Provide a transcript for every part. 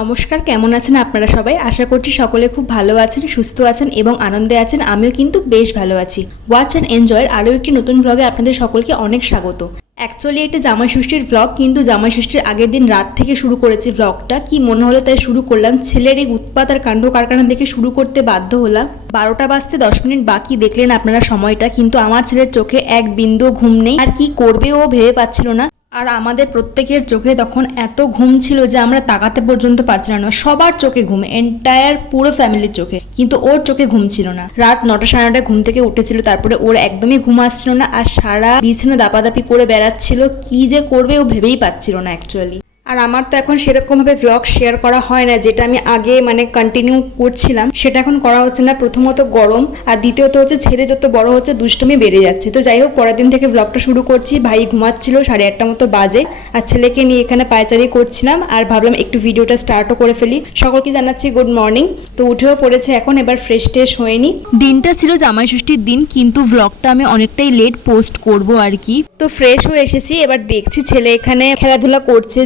নমস্কার, কেমন আছেন আপনারা সবাই? আশা করছি সকলে খুব ভালো আছেন, সুস্থ আছেন এবং আনন্দে আছেন। আমিও কিন্তু বেশ ভালো আছি। ওয়াচ অ্যান্ড এনজয়ের আরও একটি নতুন ব্লগে আপনাদের সকলকে অনেক স্বাগত। অ্যাকচুয়ালি এটা জামাই ষষ্ঠীর ব্লগ, কিন্তু জামাই ষষ্ঠীর আগের দিন রাত থেকে শুরু করেছি ব্লগটা। কি মনে হলো তাই শুরু করলাম। ছেলের এই উৎপাত আর কাণ্ড কারখানা দেখে শুরু করতে বাধ্য হলাম। 12টা বাজতে 10 মিনিট বাকি, দেখলেন আপনারা সময়টা, কিন্তু আমার ছেলের চোখে এক বিন্দু ঘুম নেই। আর কি করবে ও ভেবে পাচ্ছিল না। আর আমাদের প্রত্যেকের চোখে তখন এত ঘুম ছিল যে আমরা তাকাতে পর্যন্ত পারছিলাম না। সবার চোখে ঘুম, এন্টায়ার পুরো ফ্যামিলির চোখে, কিন্তু ওর চোখে ঘুম ছিল না। রাত 9টা সাড়ে 9টায় ঘুম থেকে উঠেছিল, তারপরে ওর একদমই ঘুম আসছিল না। আর সারা বিছানা দাপাদাপি করে বেড়াচ্ছিল। কি যে করবে ও ভেবেই পাচ্ছিল না অ্যাকচুয়ালি। আর আমার তো এখন সেরকমভাবে ব্লগ শেয়ার করা হয় না, যেটা আমি আগে কন্টিনিউ করছিলাম সেটা এখন করা হচ্ছে না। প্রথমত গরম, আর দ্বিতীয়ত হচ্ছে ছেলে যত বড় হচ্ছে দুষ্টুমি বেড়ে যাচ্ছে। তো যাই হোক, পরের দিন থেকে ব্লগটা শুরু করছি। ভাই ঘুমাচ্ছিল, 8:30 মতো বাজে, আর ছেলেকে নিয়ে এখানে পায়চারি করছিলাম। আর ভাবলাম একটু ভিডিওটা স্টার্টও করে ফেলি। সকলকে জানাচ্ছি গুড মর্নিং। তো উঠেও পড়েছে এখন, এবার ফ্রেশ ট্রেশ হয়নি। দিনটা ছিল জামাই ষষ্ঠীর দিন, কিন্তু ব্লগটা আমি অনেকটাই লেট পোস্ট করব আর কি। তো ফ্রেশ হয়ে এসেছি, এবার দেখছি ছেলে এখানে খেলাধুলা করছে।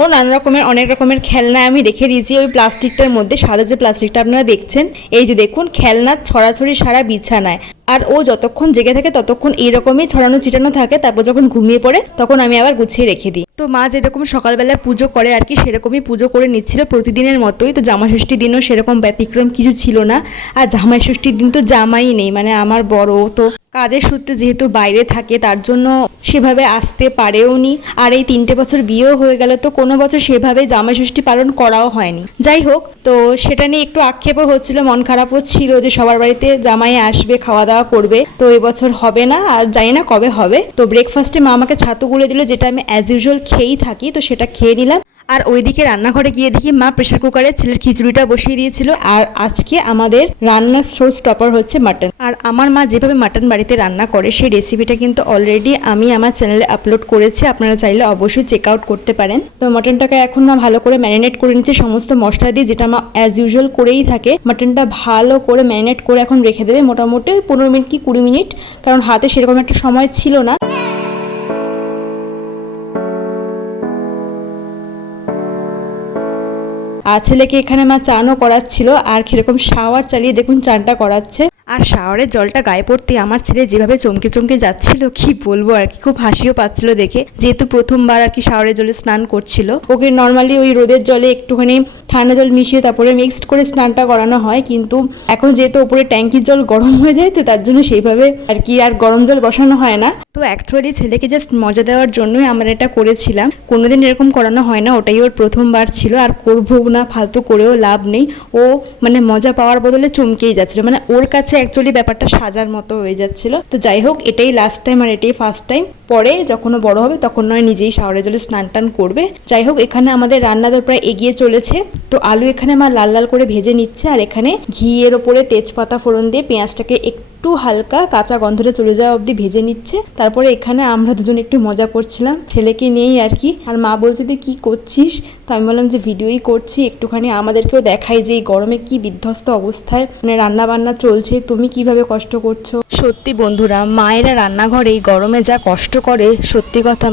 ও নানা রকমের অনেক রকমের খেলনা আমি রেখে দিয়েছি ওই প্লাস্টিকটার মধ্যে। সাদা যে প্লাস্টিকটা আপনারা দেখছেন, এই যে দেখুন, খেলনা ছড়াছড়ি সারা বিছানায়। আর ও যতক্ষণ জেগে থাকে ততক্ষণ এইরকমই ছড়ানো ছিটানো থাকে। তারপর যখন ঘুমিয়ে পড়ে তখন আমি আবার গুছিয়ে রেখে দিই। তো মা যেরকম সকালবেলা পুজো করে আর কি, সেরকমই পুজো করে নিচ্ছিল প্রতিদিনের মতোই। তো জামাই ষষ্ঠীর দিনও সেরকম ব্যতিক্রম কিছু ছিল না। আর জামাই ষষ্ঠীর দিন তো জামাই নেই, আমার বড় তো কাজের সূত্রে যেহেতু বাইরে থাকে, তার জন্য সেভাবে আসতে পারেও নি। আর এই 3টে বছর বিয়েও হয়ে গেল, তো কোনো বছর সেভাবে জামাই ষষ্ঠী পালন করাও হয়নি। যাই হোক, তো সেটা নিয়ে একটু আক্ষেপও হচ্ছিল, মন খারাপও ছিল যে সবার বাড়িতে জামাই আসবে, খাওয়া দাওয়া করবে, তো এবছর হবে না। আর জানি না কবে হবে। তো ব্রেকফাস্টে মা আমাকে ছাতু গুলে দিল, যেটা আমি অ্যাজ ইউজুয়াল খেয়েই থাকি, তো সেটা খেয়ে নিলাম। আর ওইদিকে রান্নাঘরে গিয়ে দেখি মা প্রেসার কুকারে ছেলের খিচুড়িটা বসিয়ে দিয়েছিল। আর আজকে আমাদের রান্নার শো স্টপার হচ্ছে মাটন। আর আমার মা যেভাবে মাটন বাড়িতে রান্না করে সেই রেসিপিটা কিন্তু অলরেডি আমি আমার চ্যানেলে আপলোড করেছি, আপনারা চাইলে অবশ্যই চেক আউট করতে পারেন। তো মাটনটাকে এখন মা ভালো করে ম্যারিনেট করে নিচ্ছে সমস্ত মশলা দিয়ে, যেটা মা অ্যাজ ইউজুয়াল করেই থাকে। মাটনটা ভালো করে ম্যারিনেট করে এখন রেখে দেবে মোটামুটি 15 মিনিট কি 20 মিনিট, কারণ হাতে সেরকম একটা সময় ছিল না। আর ছেলেকে এখানে মা চানও করাচ্ছিল, আর কিরকম শাওয়ার চালিয়ে দেখুন চানটা করাচ্ছে। আর শাওয়ারের জলটা গায়ে পড়তে আমার ছেলে যেভাবে চমকে চমকে যাচ্ছিল, কি বলবো আর কি, খুব হাসিও পাচ্ছিল দেখে। যেহেতু প্রথমবার আর কি শাওয়ারের জলে স্নান করছিল, ওকে নর্মালি ওই রোদের জলে একটুখানি ঠান্ডা জল মিশিয়ে তারপরে মিক্সড করে স্নানটা করানো হয়, কিন্তু এখন যেহেতু উপরে ট্যাঙ্কির জল গরম হয়ে যায়, তো তার জন্য সেইভাবে আর কি আর গরম জল বসানো হয় না। তো অ্যাকচুয়ালি ছেলেকে জাস্ট মজা দেওয়ার জন্যই আমরা এটা করেছিলাম। কোনোদিন এরকম করানো হয় না, ওটাই ওর প্রথমবার ছিল। আর করবো না, ফালতু করেও লাভ নেই। ও মজা পাওয়ার বদলে চমকেই যাচ্ছিল, ওর কাছে অ্যাকচুয়ালি ব্যাপারটা সাজার মতো হয়ে যাচ্ছিল। তো যাই হোক, এটাই লাস্ট টাইম আর এটাই ফার্স্ট টাইম। পরে যখন বড় হবে তখন নয় নিজেই শাওয়ারের জলে স্নান টান করবে। যাই হোক, এখানে আমাদের রান্না তো প্রায় এগিয়ে চলেছে। তো আলু এখানে মা লাল লাল করে ভেজে নিচ্ছে, আর এখানে ঘিয়ের ওপরে তেজপাতা ফোড়ন দিয়ে পেঁয়াজটাকে একটু হালকা কাঁচা গন্ধটা চলে যাওয়া অবধি ভেজে নিচ্ছে। তারপরে এখানে আমরা দুজন একটু মজা করছিলাম ছেলেকে নিয়েই আর কি। আর মা বলছে তুই কি করছিস? তো আমি বললাম যে ভিডিওই করছি, একটুখানি আমাদেরকেও দেখাই যে এই গরমে কি বিধ্বস্ত অবস্থায় রান্না বান্না চলছে, তুমি কিভাবে কষ্ট করছো। সত্যি বন্ধুরা, মায়েরা রান্নাঘরে এই গরমে যা কষ্ট করে, সত্যি কথা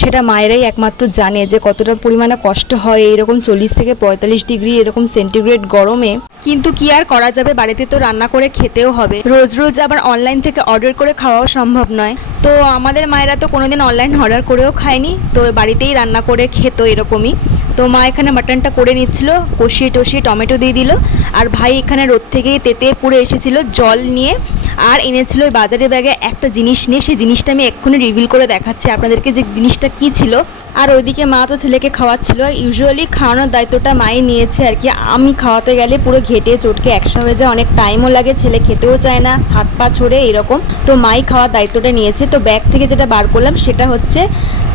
সেটা মায়েরাই একমাত্র জানে যে কতটা পরিমাণে কষ্ট হয় এইরকম 40 থেকে 45 ডিগ্রি এরকম সেন্টিগ্রেড গরমে। কিন্তু কি আর করা যাবে, বাড়িতে তো রান্না করে খেতেও হবে। রোজ রোজ আবার অনলাইন থেকে অর্ডার করে খাওয়াও সম্ভব নয়। তো আমাদের মায়েরা তো কোনোদিন অনলাইন অর্ডার করেও খায়নি, তো বাড়িতেই রান্না করে খেতো এরকমই। তো মা এখানে মাটনটা করে নিচ্ছিল, কষিয়ে টষিয়ে টমেটো দিয়ে দিল। আর ভাই এখানে রোদ থেকে তেতে পুড়ে এসেছিল জল নিয়ে, আর এনেছিল ওই বাজারের ব্যাগে একটা জিনিস নিয়ে। সেই জিনিসটা আমি এক্ষুনি রিভিল করে দেখাচ্ছি আপনাদেরকে যে জিনিসটা কী ছিল। আর ওইদিকে মা তো ছেলেকে খাওয়াচ্ছিল। ইউজুয়ালি খাওয়ানোর দায়িত্বটা মাই নিয়েছে আর কি। আমি খাওয়াতে গেলে পুরো ঘেটে চটকে একসা হয়ে যায়, অনেক টাইমও লাগে, ছেলে খেতেও চায় না, হাত পা ছড়ে এরকম। তো মাই খাওয়ার দায়িত্বটা নিয়েছে। তো ব্যাগ থেকে যেটা বার করলাম সেটা হচ্ছে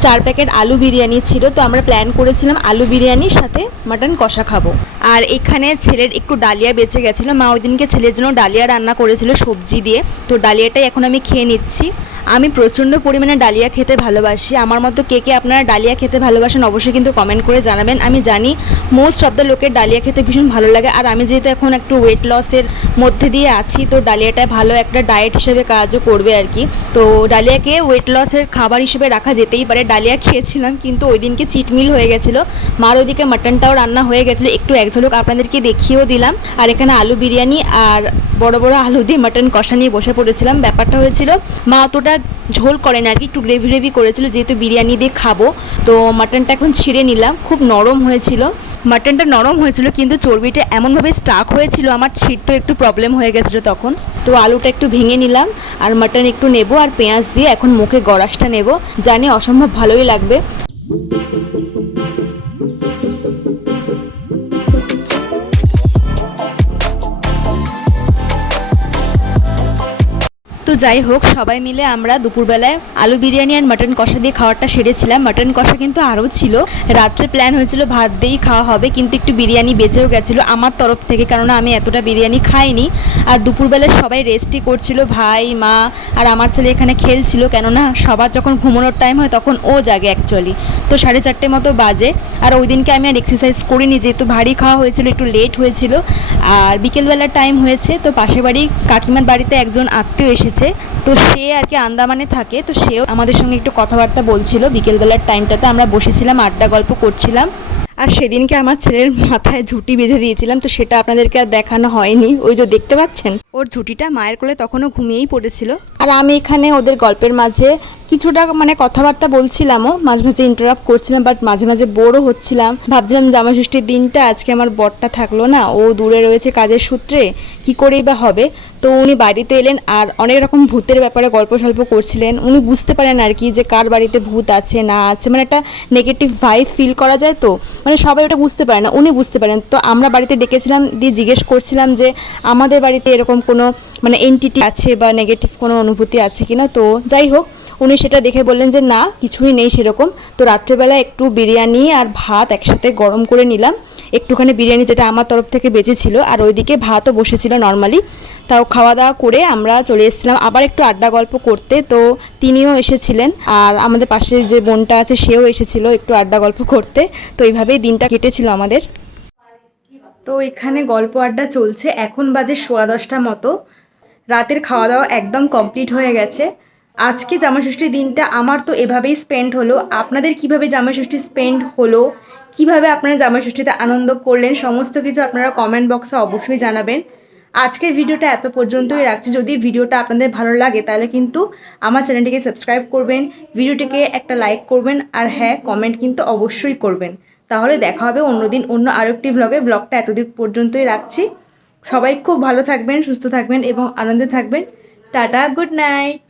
4 প্যাকেট আলু বিরিয়ানি ছিল। তো আমরা প্ল্যান করেছিলাম আলু বিরিয়ানির সাথে মাটন কষা খাবো। আর এখানে ছেলের একটু ডালিয়া বেঁচে গেছিলো, মা ওই দিনকে ছেলের জন্য ডালিয়া রান্না করেছিল সবজি দিয়ে। তো ডালিয়াটাই এখন আমি খেয়ে নিচ্ছি। আমি প্রচণ্ড পরিমাণে ডালিয়া খেতে ভালোবাসি। আমার মতো কে কে আপনারা ডালিয়া খেতে ভালোবাসেন অবশ্যই কিন্তু কমেন্ট করে জানাবেন। আমি জানি মোস্ট অফ দ্য লোকের ডালিয়া খেতে ভীষণ ভালো লাগে, আর আমি যেহেতু এখন একটু ওয়েট লসের মধ্যে দিয়ে আছি, তো ডালিয়াটা ভালো একটা ডায়েট হিসেবে কাজও করবে আর কি। তো ডালিয়াকে ওয়েট লসের খাবার হিসেবে রাখা যেতেই পারে। ডালিয়া খেয়েছিলাম, কিন্তু ওই দিনকে চিটমিল হয়ে গেছিলো। মার ওইদিকে মাটনটাও রান্না হয়ে গেছিলো, একটু এক ঝলক আপনাদেরকে দেখিয়েও দিলাম। আর এখানে আলু বিরিয়ানি আর বড় বড় আলু দিয়ে মাটন কষা নিয়ে বসে পড়েছিলাম। ব্যাপারটা হয়েছিল মা অতটা ঝোল করেন আর কি, একটু গ্রেভি গ্রেভি করেছিল, যেহেতু বিরিয়ানি দিয়ে খাবো। তো মাটনটা এখন ছিঁড়ে নিলাম, খুব নরম হয়েছিল। মাটনটা নরম হয়েছিল, কিন্তু চর্বিটা এমনভাবে স্টাক হয়েছিল আমার ছিঁড়তে একটু প্রবলেম হয়ে গেছিলো তখন। তো আলুটা একটু ভেঙে নিলাম আর মাটন একটু নেব আর পেঁয়াজ দিয়ে এখন মুখে গড়াসটা নেব, জানি অসম্ভব ভালোই লাগবে। তো যাই হোক, সবাই মিলে আমরা দুপুরবেলায় আলু বিরিয়ানি আর মাটন কষা দিয়ে খাওয়ারটা সেরেছিলাম। মাটন কষা কিন্তু আরও ছিল, রাত্রে প্ল্যান হয়েছিল ভাত দিয়েই খাওয়া হবে, কিন্তু একটু বিরিয়ানি বেঁচেও গেছিলো আমার তরফ থেকে, কেননা আমি এতটা বিরিয়ানি খাইনি। আর দুপুরবেলায় সবাই রেস্টই করছিল, ভাই মা আর আমার ছেলে এখানে খেলছিল, কেননা সবার যখন ঘুমানোর টাইম হয় তখন ও জাগে অ্যাকচুয়ালি। তো 4:30 মতো বাজে। আর ওই দিনকে আমি আর এক্সারসাইজ করিনি, যেহেতু ভারী খাওয়া হয়েছিল, একটু লেট হয়েছিল। আর বিকেলবেলার টাইম হয়েছে, তো পাশের বাড়ি কাকিমার বাড়িতে একজন আত্মীয় এসেছে, তো সে আর কি আন্দামানে থাকে, তো সেও আমাদের সঙ্গে একটু কথাবার্তা বলছিল। বিকেলবেলার টাইমটাতে আমরা বসেছিলাম, আড্ডা গল্প করছিলাম। আর সেদিনকে আমার ছেলের মাথায় ঝুঁটি বেঁধে দিয়েছিলাম, তো সেটা আপনাদেরকে আর দেখানো হয়নি। ওই যে দেখতে পাচ্ছেন ওর ঝুঁটিটা, মায়ের কোলে তখনও ঘুমিয়েই পড়েছিল। আর আমি এখানে ওদের গল্পের মাঝে কিছুটা কথাবার্তা বলছিলামও, মাঝে মাঝে ইন্টারাপ্ট করছিলাম, বাট মাঝে মাঝে বোরও হচ্ছিলাম। ভাবছিলাম জামাই ষষ্ঠীর দিনটা আজকে আমার বরটা থাকলো না, ও দূরে রয়েছে কাজের সূত্রে, কি করেই বা হবে। তো উনি বাড়িতে এলেন আর অনেক রকম ভূতের ব্যাপারে গল্প সল্প করছিলেন। উনি বুঝতে পারেন আর কি যে কার বাড়িতে ভূত আছে না আছে, একটা নেগেটিভ ভাইব ফিল করা যায়। তো সবাই ওটা বুঝতে পারে না, উনি বুঝতে পারেন। তো আমরা বাড়িতে ডেকেছিলাম, দিয়ে জিজ্ঞেস করছিলাম যে আমাদের বাড়িতে এরকম কোনো এন্টিটি আছে বা নেগেটিভ কোনো অনুভূতি আছে কিনা। তো যাই হোক, উনি সেটা দেখে বললেন যে না, কিছুই নেই সেরকম। তো রাত্রেবেলা একটু বিরিয়ানি আর ভাত একসাথে গরম করে নিলাম, একটুখানি বিরিয়ানি যেটা আমার তরফ থেকে বেঁচেছিল, আর ওইদিকে ভাতও বসেছিল নর্মালি। তাও খাওয়া দাওয়া করে আমরা চলে এসেছিলাম আবার একটু আড্ডা গল্প করতে। তো তিনিও এসেছিলেন, আর আমাদের পাশে যে বোনটা আছে সেও এসেছিল একটু আড্ডা গল্প করতে। তো এইভাবেই দিনটা কেটেছিল আমাদের। তো এখানে গল্প আড্ডা চলছে, এখন বাজে 10:15 মতো। রাতের খাওয়া দাওয়া একদম কমপ্লিট হয়ে গেছে। আজকে জামাইষষ্ঠীর দিনটা আমার তো এভাবেই স্পেন্ড হলো। আপনাদের কিভাবে জামাইষষ্ঠী স্পেন্ড হলো, কিভাবে আপনারা জামাইষষ্ঠীতে আনন্দ করলেন, সমস্ত কিছু আপনারা কমেন্ট বক্সে অবশ্যই জানাবেন। আজকের ভিডিওটা এত পর্যন্তই রাখছি। যদি ভিডিওটা আপনাদের ভালো লাগে তাহলে কিন্তু আমার চ্যানেলটিকে সাবস্ক্রাইব করবেন, ভিডিওটিকে একটা লাইক করবেন, আর হ্যাঁ, কমেন্ট কিন্তু অবশ্যই করবেন। তাহলে দেখা হবে অন্যদিন অন্য আরও একটি ব্লগে। ব্লগটা এতদিন পর্যন্তই রাখছি। সবাই খুব ভালো থাকবেন, সুস্থ থাকবেন এবং আনন্দে থাকবেন। Tata, good night.